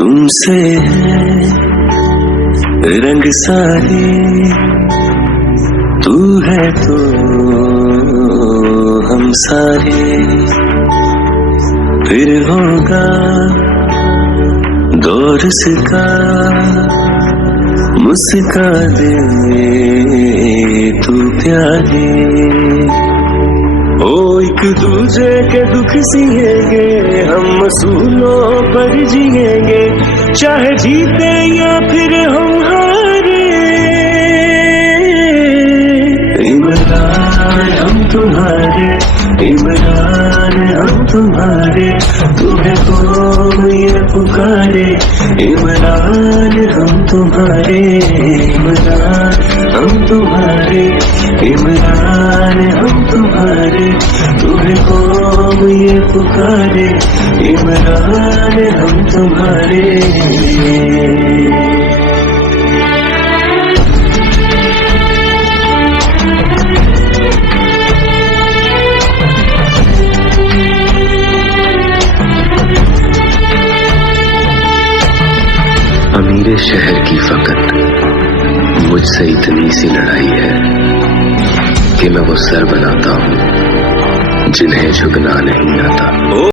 तुमसे है रंग सारे, तू है तो हम सारे। फिर होगा दौर का, मुस्का दे तू प्यारे। ओ एक दूजे के दुख सिएंगे, हम असूलों पर जिएंगे, चाहे जीते या फिर हम हारे। इमरान हम तुम्हारे, इमरान हम तुम्हारे, तुम्हें कौन ये पुकारे। इमरान हम तुम्हारे, इमरान हम तुम्हारे, इमरान हम तुम्हारे, तुम्हें कौन ये पुकारे। इमरान हम तुम्हारे। अमीरे शहर की फकत मुझसे इतनी सी लड़ाई है कि मैं वो सर बनाता हूँ जिन्हें झुकना नहीं आता।